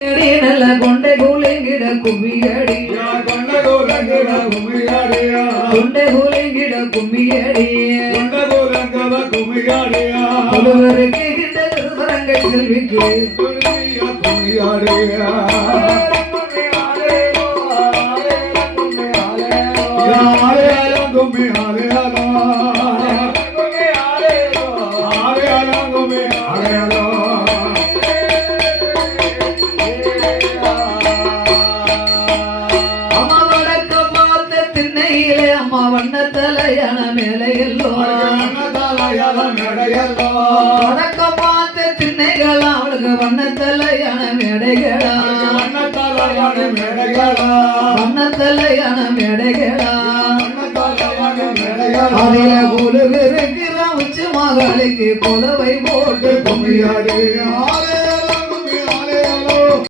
நல்ல கொண்டை கூலிங்கிட கும்மியடி கொண்டை கூலங்கிட கும்மியாடியா கொண்டை கூலிங்கிட கும்மியடி கொண்டை கூலங்கவ கும்மியாடியா ஒருவருக்கு கிட்ட திருவரங்கை செல்விக்கு கும்மியாடியா கும்மி ஆலையாலோ ஆலையாலோ கும்மி ஆலையாலோ அம்மா வண்ண தலையான மேலையல்லோ வடக்க பார்த்த திண்ணைகளா அவளுக்கு வண்ண தலையான மேடைகளா வண்ண தலையான மேடைகளா அதில குழு இருக்கிற உச்சி மகளுக்கு கொலவை போட்டு கும்மியாடி